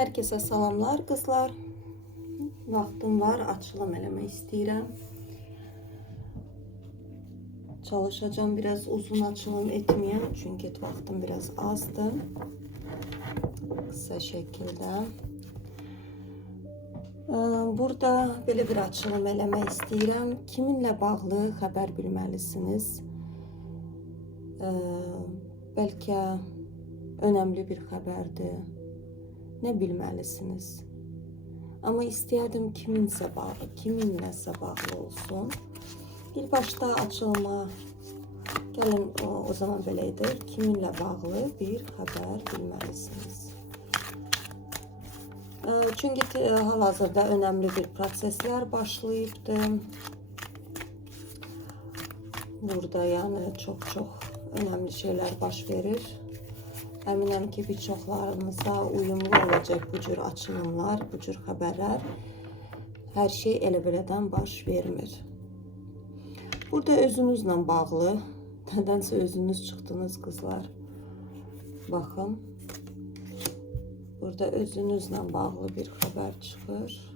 Herkese salamlar kızlar. Vaxtım var, açılım eləmək istəyirəm. Çalışacağım biraz uzun açılım etmeye çünkü vaxtım biraz azdı. Kısa şekilde. Burada belə bir açılım eləmək istəyirəm. Kiminlə bağlı xəbər bilməlisiniz. Bəlkə önemli bir xəbərdir. Ne bilməlisiniz. Ama istəyərdim kiminləsə bağlı olsun. Bir başta açılma gəlin o zaman beləydir. Kiminlə bağlı bir xəbər bilməlisiniz. Çünkü hal-hazırda önemli bir prosesler başlayıbdı. Burada yani çok önemli şeyler baş verir. Əminəm ki, birçoklarınıza uyumlu olacak bu cür açılımlar, bu cür xəbərlər. Hər şey elə belədən baş vermir. Burada özünüzlə bağlı, nədənsə özünüz çıxdınız kızlar. Baxın. Burada özünüzlə bağlı bir xəbər çıxır.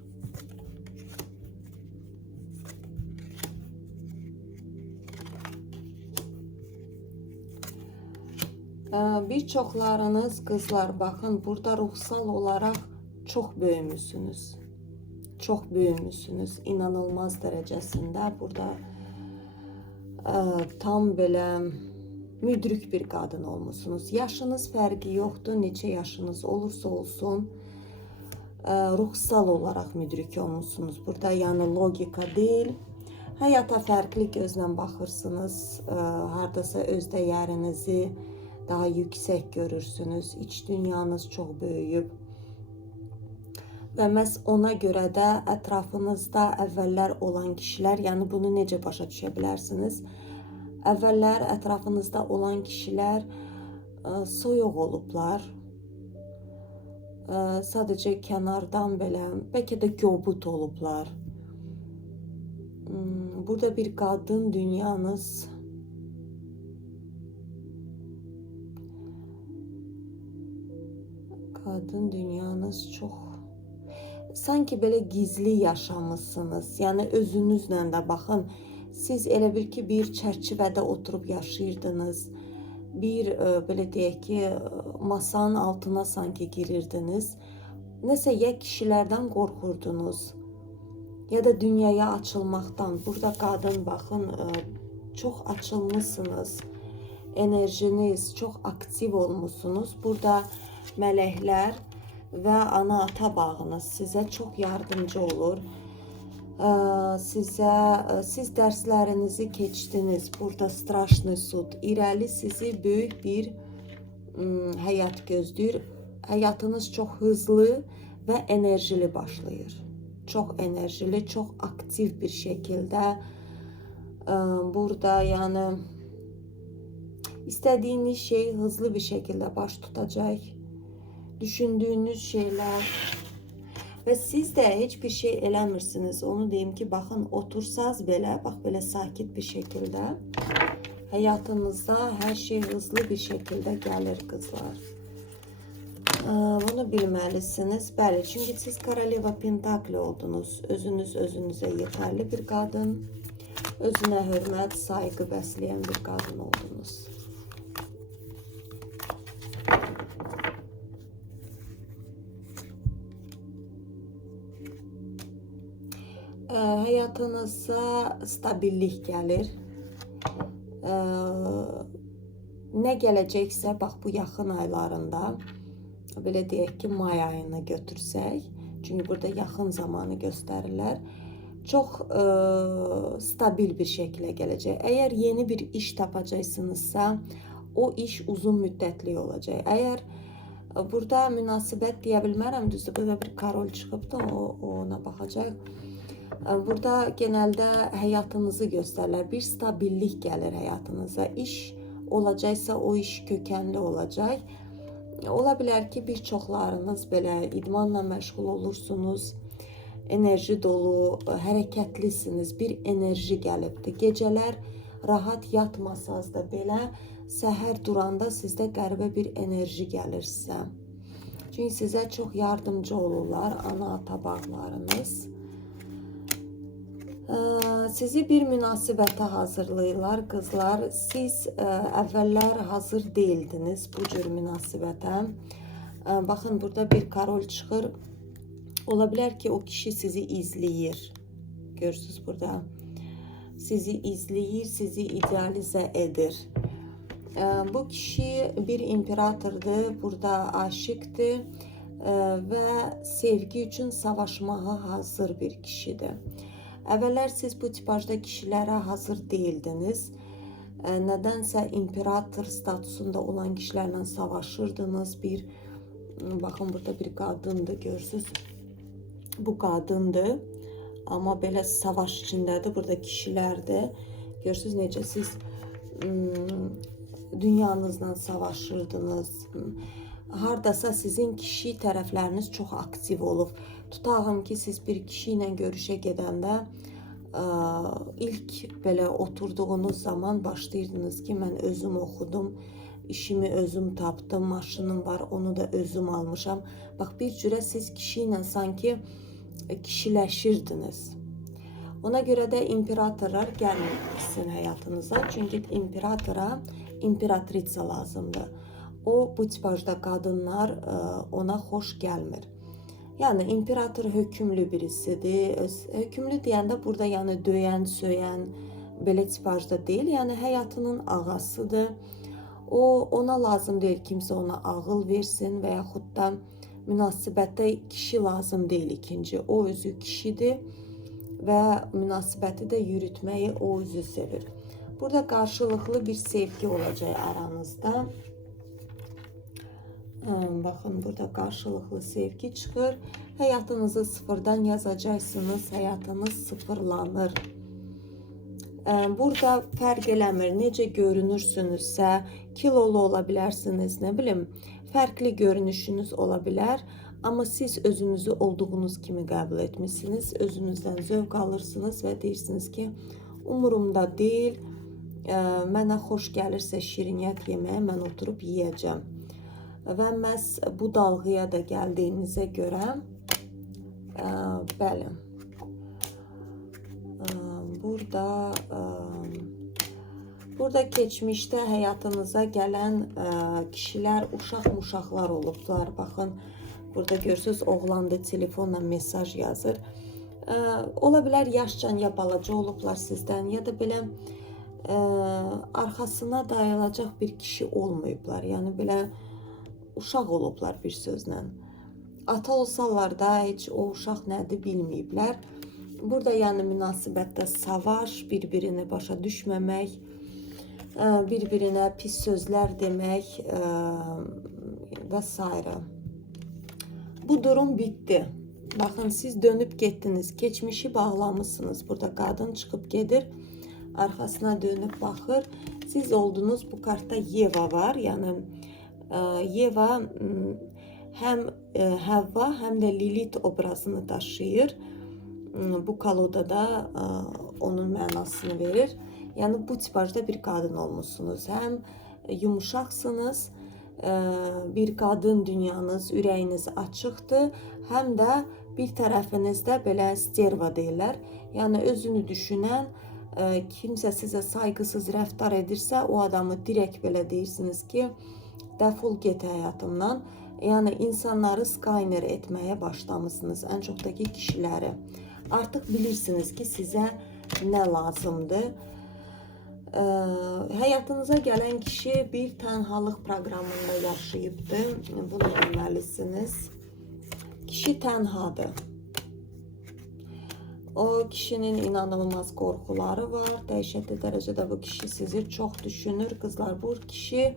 Birçoklarınız kızlar bakın burada ruhsal olarak çok büyümüşsünüz. Çok büyümüşsünüz. İnanılmaz derecesinde burada tam belə müdrik bir kadın olmuşsunuz. Yaşınız fərqi yoxdur. Neçə yaşınız olursa olsun ruhsal olarak müdrik olmuşsunuz. Burada yani logika değil. Həyata fərqli gözlə baxırsınız. Hardasa öz dəyərinizi daha yüksek görürsünüz. İç dünyanız çok büyüyüb. Və məhz ona görə də ətrafınızda əvvəllər olan kişilər, yəni bunu necə başa düşə bilərsiniz? Əvvəllər ətrafınızda olan kişilər soyuq olublar. Sadəcə kənardan belə, bəlkə də kobud olublar. Burada bir qadın dünyanız çok sanki böyle gizli yaşamışsınız. Yani özünüzlə də baxın. Siz elə bil ki bir çərçivədə oturub yaşayırdınız. Bir belə deyək ki masanın altına sanki girirdiniz. Nəsə ya kişilərdən qorxurdunuz ya da dünyaya açılmaqdan. Burada qadın baxın çok açılmışsınız. Enerjiniz çok aktif olmuşsunuz. Burada mələklər və ana-ata bağınız sizə çox yardımcı olur. Siz dərslərinizi keçdiniz. Burada straşni sud. İrəli sizi böyük bir həyat gözləyir. Həyatınız çox hızlı və enerjili başlayır. Çok enerjili, çok aktif bir şekilde burada yani istediğiniz şey hızlı bir şekilde baş tutacak. Düşündüğünüz şeyler ve siz de hiçbir şey eləmirsiniz. Onu diyeyim ki bakın otursaz belə, bak böyle sakit bir şekilde hayatınızda her şey hızlı bir şekilde gelir kızlar. Bunu bilməlisiniz. Bəli, çünkü siz Karaleva Pentakli oldunuz. Özünüz özünüze yeterli bir kadın. Özüne hürmət, saygı bəsləyən bir kadın oldunuz. Hayatınıza stabillik gəlir. Ne gələcəksə, bax bu yaxın aylarında, belə deyək ki, may ayını götürsək, çünkü burada yaxın zamanı göstərirlər, çok stabil bir şekilde gelecek. Eğer yeni bir iş tapacaqsınızsa, o iş uzun müddətli olacaq. Eğer burada münasibət deyə bilmərəm, düzdür, burada bir karol çıxıbdı, ona baxacaq. Burada genelde hayatınızı gösterirler. Bir stabillik gelir hayatınıza. İş olacaksa o iş kökenli olacak. Ola bilər ki, birçoklarınız belə idmanla məşğul olursunuz. Enerji dolu, hərəkətlisiniz. Bir enerji gəlibdir. Gecələr rahat yatmasaz da belə, səhər duranda sizdə qəribə bir enerji gəlir sizə. Çünki sizə çox yardımcı olurlar ana-ata bağlarınız. Sizi bir münasibətə hazırlayırlar qızlar. Siz əvvəllər hazır deyildiniz bu cür münasibətə. Baxın, burada bir karol çıxır. Ola bilər ki, o kişi sizi izləyir. Görürsünüz burada. Sizi izləyir, sizi idealizə edir. Bu kişi bir imperatordur, burada aşıqdır və sevgi üçün savaşmağa hazır bir kişidir. Əvvəllər siz bu tipajda kişilərə hazır deyildiniz. Nədənsə imperator statusunda olan kişilərlə savaşırdınız. Baxın, burada bir qadındır, görürsünüz. Bu qadındır. Amma belə savaş içindədir. Burada kişilərdir. Görürsünüz necə siz dünyanızla savaşırdınız. Hardasa sizin kişi tərəfləriniz çox aktiv olub. Tutağım ki, siz bir kişi ilə görüşə gedəndə ilk belə oturduğunuz zaman başlayırdınız ki, mən özüm oxudum, işimi özüm tapdım, maşınım var, onu da özüm almışam. Bax, bir cürə siz kişi ilə sanki kişiləşirdiniz. Ona görə də imperatorlar gəlmir sizin həyatınıza. Çünki imperatora imperatrica lazımdır. O, bu tipajda qadınlar ona xoş gəlmir. Yəni, imperator hökümlü birisidir. Hökümlü deyəndə burada yəni döyən, söyən, belə tipajda deyil. Yəni, həyatının ağasıdır. Ona lazım deyil kimsə ona ağıl versin və yaxud da münasibətdə kişi lazım deyil ikinci. O özü kişidir və münasibəti də yürütməyi o özü sevir. Burada qarşılıqlı bir sevgi olacaq aranızda. Baxın, burada qarşılıqlı sevgi çıxır. Həyatınızı sıfırdan yazacaqsınız, həyatınız sıfırlanır. Burada fərq eləmir, necə görünürsünüzsə, kilolu ola bilərsiniz, nə bilim, fərqli görünüşünüz ola bilər. Amma siz özünüzü olduğunuz kimi qəbul etmişsiniz, özünüzdən zövq alırsınız və deyirsiniz ki, umurumda deyil, mənə xoş gəlirsə şirinyət yeməyə mən oturub yiyəcəm. Və məhz bu dalğıya da gəldiyinizə görə, bəli, burada keçmişdə həyatınıza gələn kişilər uşaq-muşaqlar olublar. Baxın, burada görürsünüz, oğlandı, telefonla mesaj yazır. Ola bilər yaşcan ya balaca olublar sizdən, ya da belə arxasına dayalacaq bir kişi olmayıblar. Yəni, belə uşaq olublar bir sözlə. Ata olsalar da heç o uşaq nədir bilməyiblər. Burada yəni münasibətdə savaş, bir-birini başa düşməmək, bir-birinə pis sözlər demək və s. Bu durum bitdi. Baxın, siz dönüb getdiniz, keçmişi bağlamışsınız. Burada qadın çıxıb gedir, arxasına dönüb baxır. Siz oldunuz, bu kartda Yeva var. Yəni, Yeva həm Həvva, həm də Lilith obrazını daşıyır. Bu kolodada onun mənasını verir. Yəni, bu tipajda bir qadın olmuşsunuz. Həm yumuşaqsınız, bir qadın dünyanız, ürəyiniz açıqdır, həm də bir tərəfinizdə belə sterva deyirlər. Yəni, özünü düşünən, kimsə sizə sayğısız rəftar edirsə, o adamı direkt belə deyirsiniz ki, dəful get həyatımdan. Yəni, insanları skayner etməyə başlamışsınız, ən çoxdakı kişiləri. Artıq bilirsiniz ki, sizə nə lazımdır. Həyatınıza gələn kişi bir tənhalıq proqramında yaşayıbdır. Bunu bilməlisiniz. Kişi tənhadır. O kişinin inanılmaz qorxuları var. Dəhşətli dərəcədə bu kişi sizi çox düşünür. Qızlar, bu kişi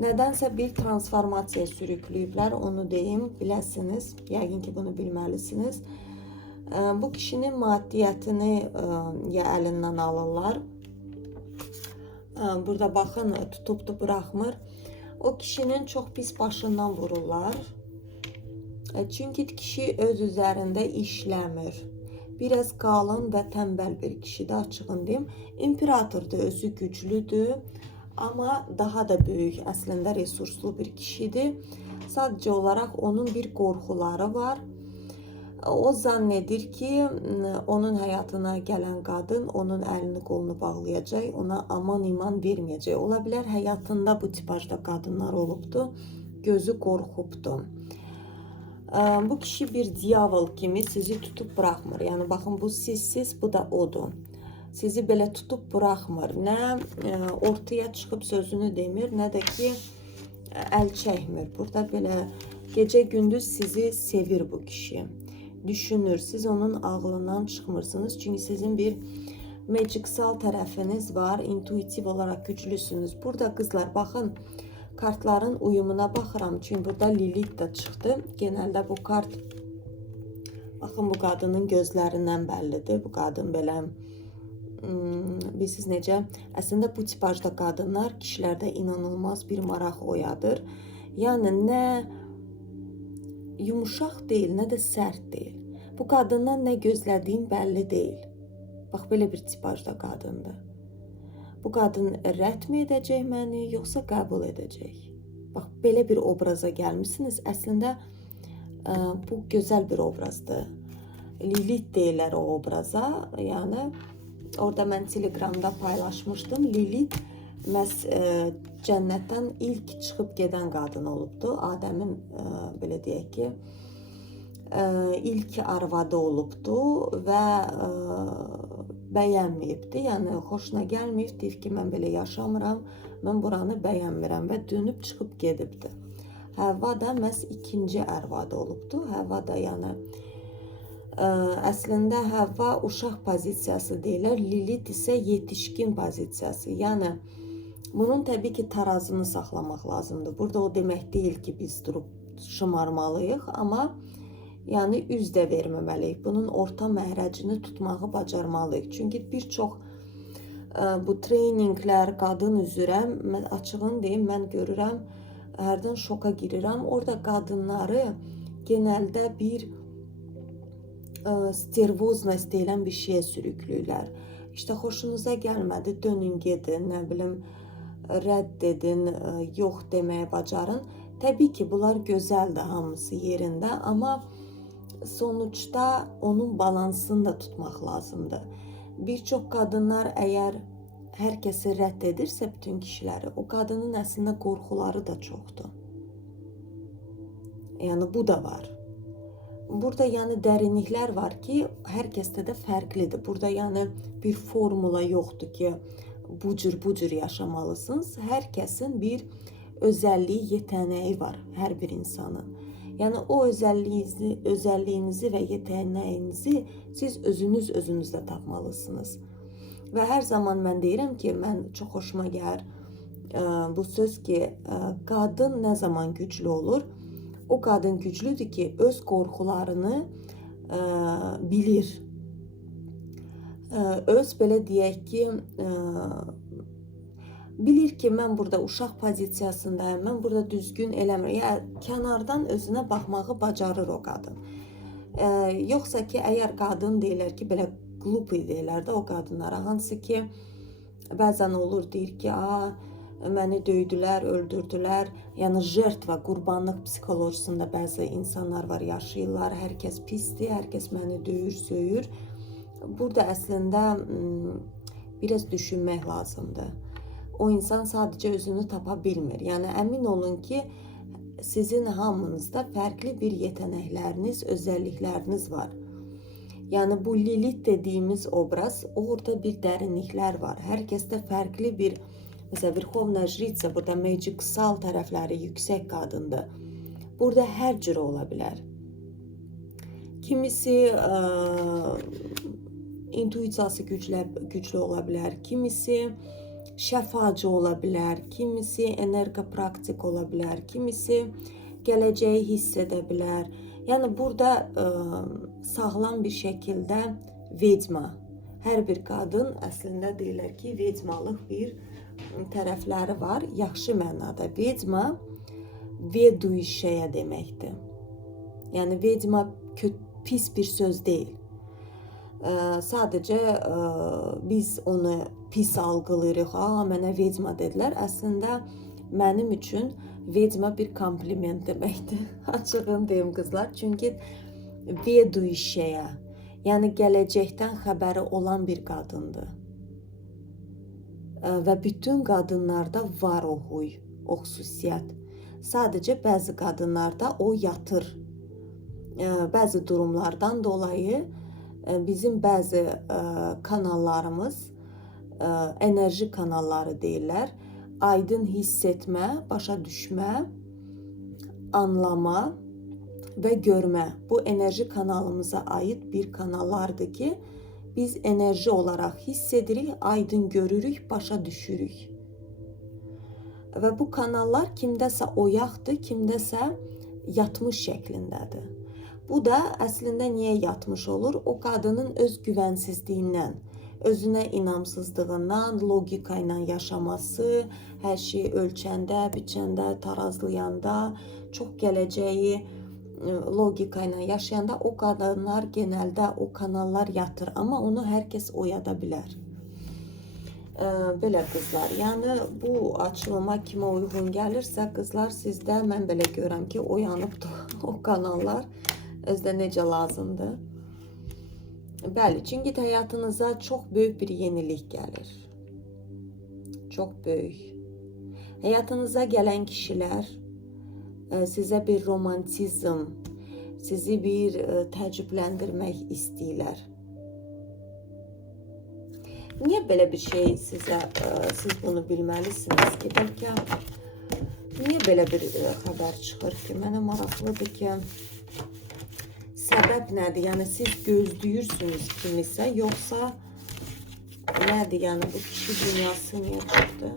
nədənsə bir transformasiya sürükləyiblər, onu deyim, biləsiniz. Yəqin ki, bunu bilməlisiniz. Bu kişinin maddiyyətini əlindən alırlar. Burada baxın, tutubdu, buraxmır. O kişinin çox pis başından vururlar. Çünki kişi öz üzərində işləmir. Biraz qalın və tənbəl bir kişidir, açığın deyim. İmperatordur, özü güclüdür. Amma daha da böyük, əslində resurslu bir kişidir. Sadece olarak onun bir qorxuları var. O zannedir ki onun həyatına gələn qadın onun əlini qolunu bağlayacaq, ona aman iman verməyəcək. Ola bilər həyatında bu tipajda qadınlar olubdu, gözü qorxubdu. Bu kişi bir diyavol kimi sizi tutub buraxmır. Yəni baxın, bu sizsiz, bu da odur. Sizi belə tutub buraxmır. Nə ortaya çıxıb sözünü demir, nə də ki əl çəkmir. Burada belə gecə gündüz sizi sevir bu kişi. Düşünür, siz onun ağlından çıxmırsınız. Çünki sizin bir magicsal tərəfiniz var, intuitiv olaraq güclüsünüz. Burada qızlar, baxın, kartların uyumuna baxıram. Çünki burada Lilith da çıxdı. Genəldə bu kart, baxın, bu qadının gözlərindən bəllidir. Bu qadın belə, bilirsiniz necə? Əslində bu tipajda qadınlar kişilərdə inanılmaz bir maraq oyadır. Yəni nə yumuşaq deyil, nə də sərt deyil. Bu qadından nə gözlədiyin bəlli deyil. Bax, belə bir tipajda qadındır. Bu qadın rədd mi edəcək məni, yoxsa qəbul edəcək? Bax, belə bir obraza gəlmişsiniz. Əslində, bu gözəl bir obrazdır. Lilith deyirlər o obraza. Yəni, orada mən Telegramda paylaşmışdım. Lilith məhz cənnətdən ilk çıxıb gedən qadın olubdu. Adəmin, belə deyək ki, ilk arvadı olubdu və bəyənməyibdi. Yəni, xoşuna gəlməyib, deyib ki, mən belə yaşamıram, mən buranı bəyənmirəm və dönüb çıxıb gedibdi. Həvva da məhz ikinci arvadı olubdu. Həvva da, yəni, əslində Həvva uşaq pozisiyası deyilər, Lilith isə yetişkin pozisiyası. Yəni, bunun təbii ki, tarazını saxlamaq lazımdır. Burada o demək deyil ki, biz durub şımarmalıyıq, amma yəni üz də verməməliyik. Bunun orta məhrəcini tutmağı bacarmalıyıq. Çünki bir çox bu treyninglər qadın üzrə, açığını deyim, mən görürəm, hərdən şoka girirəm. Orada qadınları genəldə bir stervoznost deyilən bir şeyə sürüklürlər. İşte xoşunuza gəlmədi, dönün gedin, nə bilim, rədd edin, yox deməyə bacarın. Təbii ki, bunlar gözəldir, hamısı yerində, amma sonuçda onun balansını da tutmaq lazımdır. Bir çox qadınlar əgər hər kəsi rədd edirsə, bütün kişiləri, o qadının əslində qorxuları da çoxdur. Yəni, bu da var. Burada yəni dərinliklər var ki, hər kəsdə də fərqlidir. Burada yəni bir formula yoxdur ki, bu cür yaşamalısınız. Hər kəsin bir özəlliyi, yetəneyi var hər bir insanın. Yəni o özəlliyinizi və yetənəyinizi siz özünüzdə tapmalısınız. Və hər zaman mən deyirəm ki, mən çox xoşuma gəlir bu söz ki, qadın nə zaman güclü olur? O qadın güclüdür ki, öz qorxularını bilir. Öz, belə deyək ki, bilir ki, mən burada uşaq pozisiyasındayım, mən burada düzgün eləmirəm. Yəni, kənardan özünə baxmağı bacarır o qadın. Yoxsa ki, əgər qadın deyirlər ki, belə qlup deyirlər də o qadınlara, hansı ki, bəzən olur, deyir ki, məni döydülər, öldürdülər. Yəni, jертва, qurbanlıq psixolojisində bəzi insanlar var, yaşayırlar. Hər kəs pisdir, hər kəs məni döyür, söyür. Burada əslində biraz düşünmək lazımdır. O insan sadəcə özünü tapa bilmir. Yəni, əmin olun ki, sizin hamınızda fərqli bir yetənəkləriniz, özəllikləriniz var. Yəni, bu Lilith dediyimiz obraz, orada bir dərinliklər var. Hər kəsdə fərqli bir, məsələn, Verxovna Jritsa, burada magicsal tərəfləri yüksək qadındır. Burada hər cür ola bilər. Kimisi intuisiyası güclü ola bilər, kimisi şəfacı ola bilər, kimisi energopraktik ola bilər, kimisi gələcəyi hiss edə bilər. Yəni, burada sağlam bir şəkildə vedma, hər bir qadın əslində deyirlər ki, vedmalıq bir tərəfləri var. Yaxşı mənada vedma veduyişəyə deməkdir. Yəni, vedma pis bir söz deyil. Sadəcə biz onu pis algılayırıq. Mənə vedma dedilər. Əslində mənim üçün vedma bir kompliment deməkdir. Açığını deyim qızlar. Çünki vedущая, yəni gələcəkdən xəbəri olan bir qadındır. Və bütün qadınlarda var o huy, o xüsusiyyət. Sadəcə bəzi qadınlarda o yatır. Bəzi durumlardan dolayı bizim bəzi kanallarımız, enerji kanalları deyirlər, aydın hiss etmə, başa düşmə, anlama və görmə. Bu enerji kanalımıza aid bir kanallardır ki, biz enerji olaraq hiss edirik, aydın görürük, başa düşürük. Və bu kanallar kimdəsə oyaqdır, kimdəsə yatmış şəklindədir. Bu da əslində niyə yatmış olur? O qadının öz güvənsizliyindən, özünə inamsızlığından, logika ilə yaşaması, hər şeyi ölçəndə, biçəndə, tarazlayanda, çox gələcəyi logika ilə yaşayanda o qadınlar genəldə o kanallar yatır. Amma onu hər kəs oyada bilər. Belə qızlar, yəni bu açılıma kimə uyğun gəlirsə, qızlar sizdə mən belə görəm ki, oyanıbdır o kanallar. Özdə necə lazımdır. Bəli, çünki həyatınıza çox böyük bir yenilik gəlir. Çox böyük. Həyatınıza gələn kişilər sizə bir romantizm, sizi bir təəccübləndirmək istəyirlər. Niyə belə bir şey sizə, siz bunu bilməlisiniz ki, bəlkə niyə belə bir xəbər çıxır ki, mənə maraqlıdır ki, səbəb nədir? Yəni siz gözləyirsiniz kimisə, yoxsa nədir? Yəni bu kişi dünyası niyə çıxdı?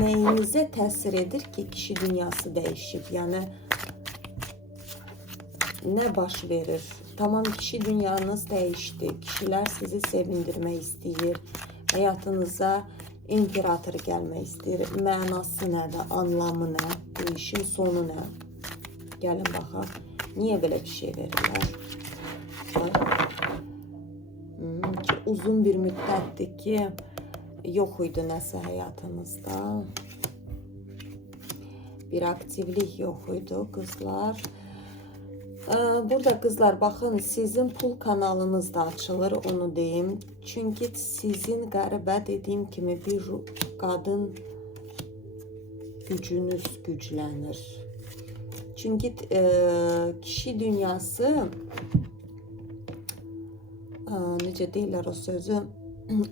Nəyinizə təsir edir ki, kişi dünyası dəyişib? Yəni nə baş verir? Tamam, kişi dünyanız dəyişdi. Kişilər sizi sevindirmək istəyir. Həyatınıza imperator gəlmək istəyir. Mənası nədir? Anlamı nə? Bu işin sonu nə? Gəlin baxaq. Niyə belə bir şey verirlər? Ki, uzun bir müddətdir ki, yox idi nəsə həyatınızda. Bir aktivlik yox idi qızlar. Burada qızlar baxın, sizin pul kanalınız da açılır, onu deyim. Çünki sizin qəribə dediyim kimi bir qadın gücünüz güclənir. Çünki kişi dünyası, necə deyirlər o sözü,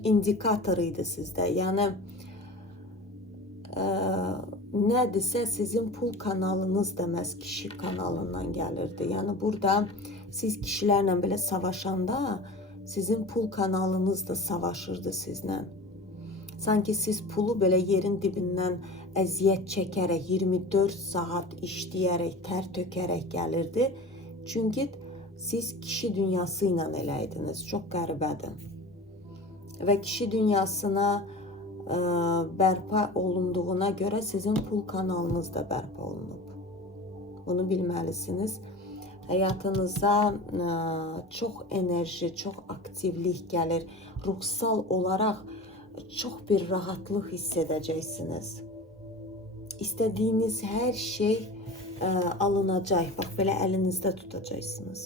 indikator idi sizdə. Yəni nədirsə sizin pul kanalınız da məhz kişi kanalından gəlirdi. Yəni burada siz kişilərlə belə savaşanda sizin pul kanalınız da savaşırdı sizlə. Sanki siz pulu belə yerin dibindən əziyyət çəkərək, 24 saat işləyərək, tər tökərək gəlirdi. Çünki siz kişi dünyası ilə eləydiniz. Çox qəribədir. Və kişi dünyasına bərpa olunduğuna görə sizin pul kanalınız da bərpa olunub. Bunu bilməlisiniz. Həyatınıza çox enerji, çox aktivlik gəlir. Ruhsal olaraq çox bir rahatlıq hiss edəcəksiniz. İstədiyiniz hər şey alınacaq. Bax, belə əlinizdə tutacaqsınız.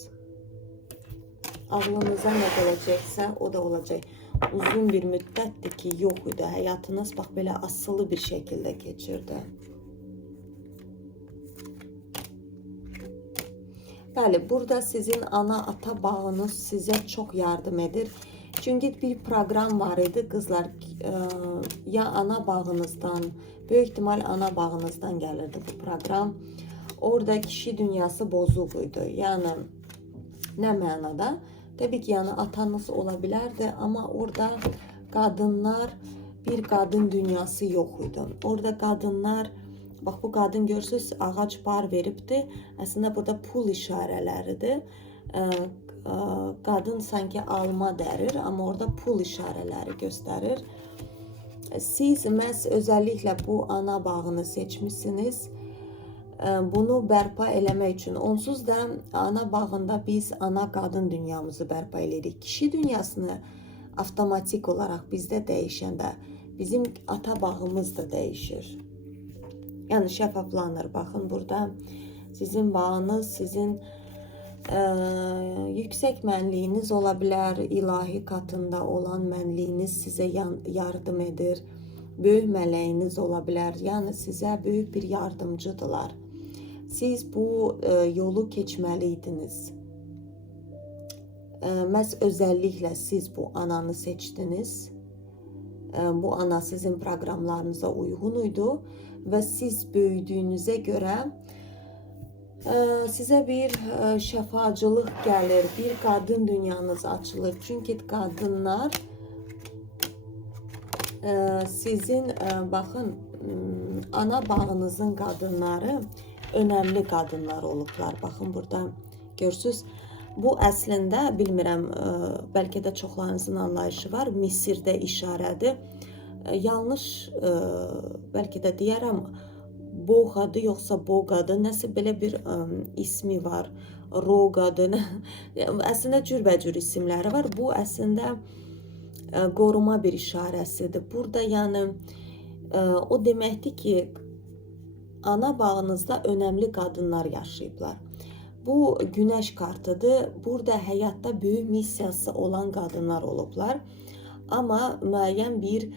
Ağlınıza nə gələcəksə, o da olacaq. Uzun bir müddətdir ki, yox idi. Həyatınız bax belə asılı bir şəkildə keçirdi. Bəli, burada sizin ana-ata bağınız sizə çox yardım edir. Çünki bir proqram var idi, qızlar, ya ana bağınızdan, böyük ihtimal ana bağınızdan gəlirdi bu proqram. Orada kişi dünyası bozuq idi. Yəni, nə mənada? Təbii ki, yəni atanız ola bilərdi, amma orada qadınlar, bir qadın dünyası yox idi. Orada qadınlar, bax bu qadın görürsünüz, ağac bar veribdi. Əslində burada pul işarələridir. Qadın sanki alma dərir, amma orada pul işarələri göstərir. Siz məhz özəlliklə bu ana bağını seçmişsiniz. Bunu bərpa eləmək üçün. Onsuz da ana bağında biz ana qadın dünyamızı bərpa edirik. Kişi dünyasını avtomatik olaraq bizdə dəyişəndə bizim ata bağımız da dəyişir. Yəni şəffaflanır. Baxın burada sizin bağınız, sizin yüksək mənliyiniz ola bilər, ilahi katında olan mənliyiniz sizə yardım edir. Böyük mələyiniz ola bilər, yəni sizə böyük bir yardımcıdırlar. Siz bu yolu keçməliydiniz. Məhz özəlliklə siz bu ananı seçdiniz. Bu ana sizin proqramlarınıza uyğun idi və siz böyüdüyünüzə görə sizə bir şəfacılıq gəlir, bir qadın dünyanız açılır. Çünki qadınlar sizin, baxın, ana bağınızın qadınları önəmli qadınlar olublar. Baxın, burada görürsünüz. Bu əslində, bilmirəm, bəlkə də çoxlarınızın anlayışı var, Misirdə işarədir. Yanlış, bəlkə də deyərəm, Boğadı yoxsa Boğadı, nəsə belə bir ismi var. Roğadı, əslində cürbəcür isimləri var. Bu əslində qoruma bir işarəsidir. Burada yəni o deməkdir ki, ana bağınızda önəmli qadınlar yaşayıblar. Bu günəş kartıdır. Burada həyatda böyük missiyası olan qadınlar olublar. Amma müəyyən bir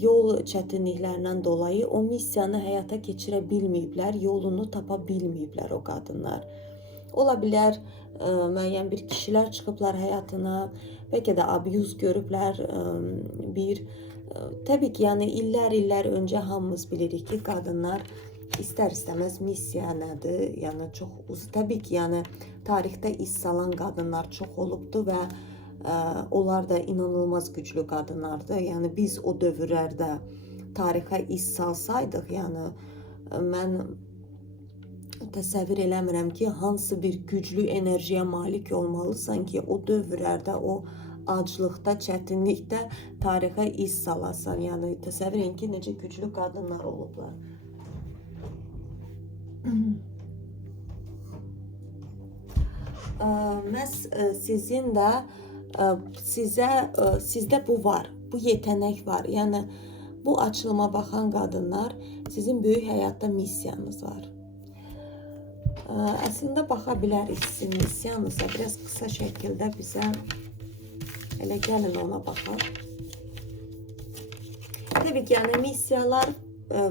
yol çətinliklərindən dolayı o missiyanı həyata keçirə bilməyiblər, yolunu tapa bilməyiblər o qadınlar. Ola bilər, müəyyən bir kişilər çıxıblar həyatına, bəlkə də abuz görüblər bir. Təbii ki, yəni illər öncə hamımız bilirik ki, qadınlar istər-istəməz missiya nədir? Yəni çox təbii ki, yəni tarixdə iz salan qadınlar çox olubdu və onlar da inanılmaz güclü qadınlardır. Yəni biz o dövrlərdə tarixə iz salsaydıq, yəni mən təsəvvür eləmirəm ki, hansı bir güclü enerjiyə malik olmalısan ki, o dövrlərdə, o aclıqda, çətinlikdə tarixə iz salasan. Yəni təsəvvür edin ki, necə güclü qadınlar olublar. Məhz sizin də sizdə bu var, bu yetenek var. Yəni bu açılıma baxan qadınlar, sizin böyük həyatda missiyanız var. Əslində baxa bilərik sizin missiyanıza, biraz qısa şəkildə bizə elə gəlin ona baxaq. Təbii ki, yəni missiyalar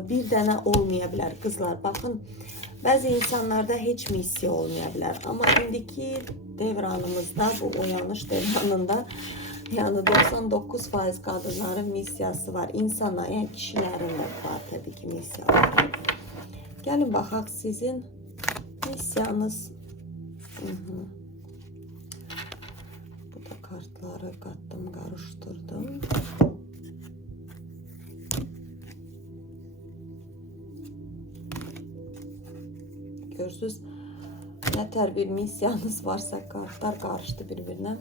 bir dənə olmaya bilər qızlar. Baxın, bəzi insanlarda heç missiya olmaya bilər. Amma indiki devranımızda, bu oyanış devranında, yəni 99% qadınların missiyası var. İnsanlar, yəni kişilərin də var təbii ki missiyaları. Gəlin baxaq sizin missiyanız. Bu da kartları qatdım, qarışdırdım. Görürsünüz, nətər bir missiyanız varsa, kartlar qarışdı bir-birinə.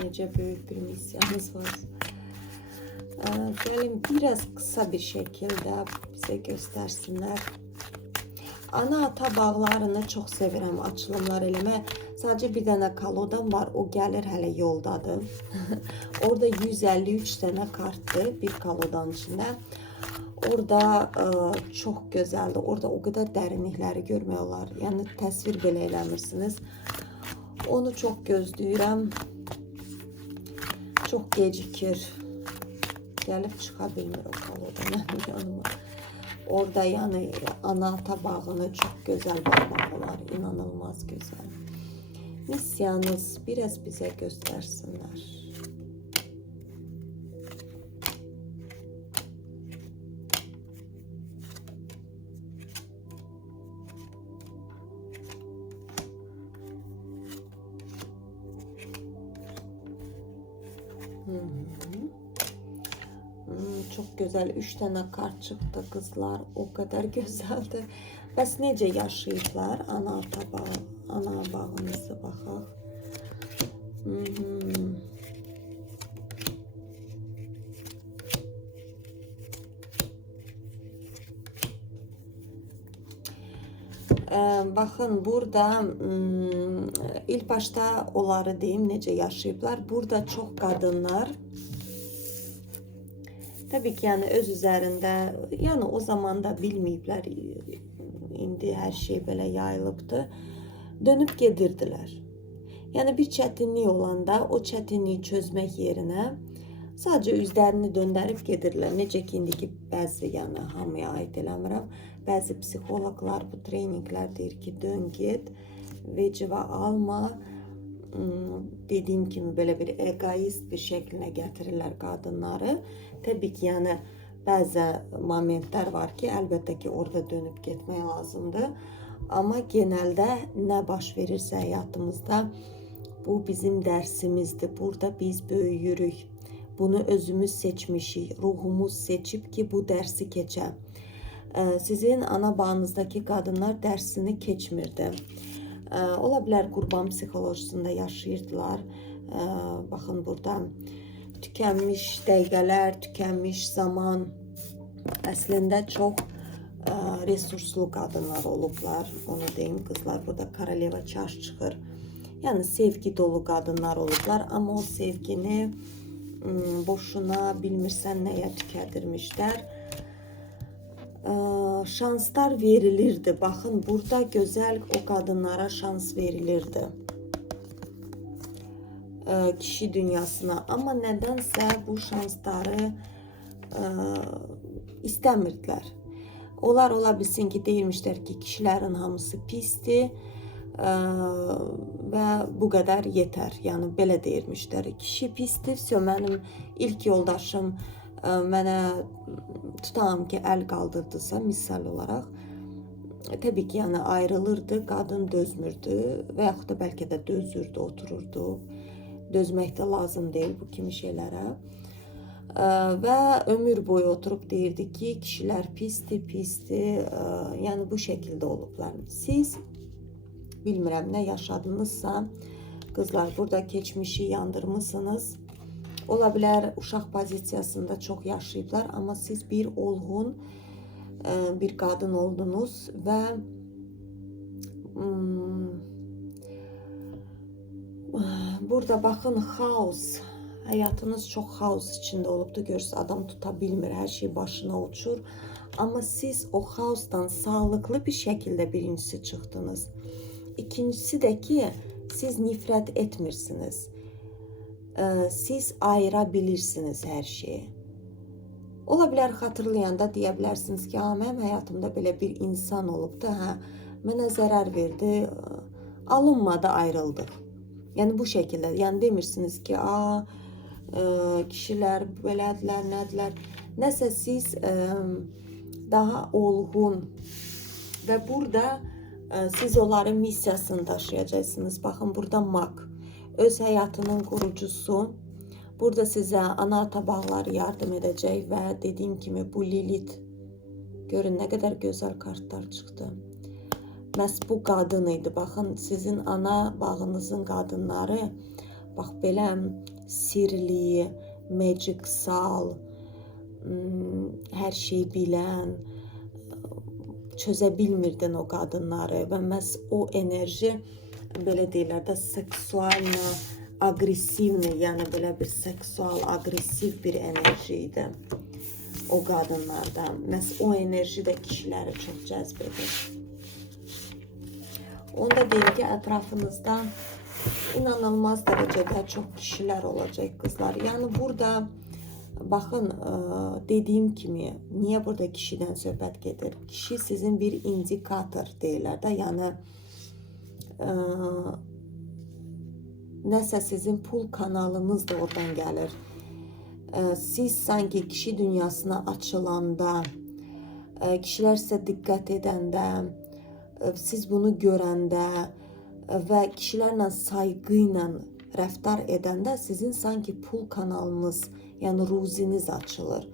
Necə böyük bir missiyanız var. Gəlin biraz qısa bir şəkildə bizə göstərsinlər. Ana-ata bağlarını çox sevirəm, açılımlar eləmək. Sadəcə bir dənə kolodam var, o gəlir hələ yoldadır. Orada 153 dənə kartdır bir kolodanın içində. Orada çox gözəldir. Orada o qədər dərinlikləri görmək olar. Yəni təsvir belə eləmirsiniz. Onu çox gözləyirəm. Çox gecikir. Gəlib çıxa bilmir o koloda mənim yanıma. Orada yəni ana-ata bağını çox gözəl baxmaq olar. İnanılmaz gözəl. Missiyanız biraz bizə göstərsinlər. Çok güzel 3 tane kart çıktı kızlar. O kadar güzeldi. Bəs necə yaşayıblar? Ana bağınızı baxaq. Baxın, burada ilk başta onları deyim, necə yaşayıblar. Burada çox qadınlar, təbii ki, yəni öz üzərində, yəni o zaman da bilməyiblər, indi hər şey belə yayılıbdır. Dönüb gedirdilər. Yəni bir çətinlik olanda o çətinliyi çözmək yerinə sadəcə üzlərini döndərib gedirlər. Necə ki, indiki bəzi, yəni hamıya aid eləmirəm, bəzi psixoloqlar bu treninqlər deyir ki, dön get, vecivə alma. Dediyim kimi belə bir egoist bir şəklinə gətirirlər qadınları. Təbii ki, yəni bəzi momentlər var ki, əlbəttə ki, orada dönüb getmək lazımdır. Amma genəldə nə baş verirsə həyatımızda, bu bizim dərsimizdir. Burada biz böyüyürük. Bunu özümüz seçmişik. Ruhumuz seçib ki, bu dərsi keçə. Sizin ana bağınızdakı qadınlar dərsini keçmirdi. Ola bilər qurban psixolojisində yaşayırdılar. Baxın, burada tükənmiş dəqiqələr, tükənmiş zaman, əslində çox resurslu qadınlar olublar. Onu deyim, qızlar, burada Koroleva çaş çıxır. Yəni sevgi dolu qadınlar olublar, amma o sevgini boşuna bilmirsən nəyə tükədirmişlər. Şanslar verilirdi. Baxın, burada gözəl o qadınlara şans verilirdi. Kişi dünyasına. Amma nədənsə bu şansları istəmirdilər. Onlar ola bilsin ki, deyilmişlər ki, kişilərin hamısı pisdir və bu qədər yetər. Yəni belə deyirmişlər. Kişi pisdir, mənim ilk yoldaşım mənə tutam ki, əl qaldırdısa, misal olaraq, təbii ki, yəni ayrılırdı, qadın dözmürdü və yaxud da bəlkə də dözürdü, otururdu. Dözmək də lazım deyil bu kimi şeylərə. Və ömür boyu oturub deyirdi ki, kişilər pisdir, pisdir. Yəni bu şəkildə olublar. Siz bilmirəm nə yaşadınızsa, qızlar, burada keçmişi yandırmışsınız. Ola bilər uşaq pozisiyasında çox yaşayıblar, amma siz bir olğun bir qadın oldunuz və burada baxın, xaos, həyatınız çox xaos içində olubdur. Görürsünüz, adam tuta bilmir, hər şey başına uçur. Amma siz o xaosdan sağlıqlı bir şəkildə birincisi çıxdınız. İkincisi də ki, siz nifrət etmirsiniz. Siz ayıra bilirsiniz hər şeyi. Ola bilər xatırlayanda deyə bilərsiniz ki, mənim həyatımda belə bir insan olubdu, mənə zərər verdi, alınmadı, ayrıldıq. Yəni bu şəkildə, yəni demirsiniz ki, kişilər belədilər, nədilər. Nəsə siz daha olğun və burada siz onların missiyasını daşıyacaqsınız. Baxın, burada Mak, öz həyatının qurucusu. Burada sizə ana-ata bağları yardım edəcək və dediyim kimi bu Lilith, görün nə qədər gözəl kartlar çıxdı. Məhz bu qadın idi. Baxın, sizin ana bağınızın qadınları, bax belə sirli, magicsal, hər şey bilən, çözə bilmirdin o qadınları və məhz o enerji, belə deyirlər də, seksualna, agresivni, yəni belə bir seksual, agresiv bir enerji idi o qadınlarda. Məhz o enerji də kişiləri çox cəzb edir. Onu da deyim ki, ətrafınızda inanılmaz dərəcədə çox kişilər olacaq, qızlar. Yəni burada, baxın, dediyim kimi, niyə burada kişidən söhbət gedir? Kişi sizin bir indikator deyirlər də, yəni nəsə sizin pul kanalınız da oradan gəlir. Siz sanki kişi dünyasına açılanda, kişilər sizə diqqət edəndə, siz bunu görəndə və kişilərlə sayğı ilə rəftar edəndə sizin sanki pul kanalınız, yəni ruziniz açılır.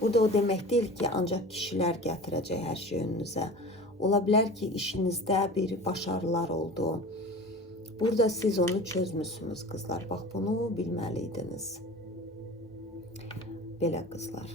Burada o demək deyil ki, ancaq kişilər gətirəcək hər şey önünüzə. Ola bilər ki, işinizdə bir başarılar oldu. Burada siz onu çözmüsünüz, qızlar. Bax, bunu bilməliydiniz. Belə, qızlar.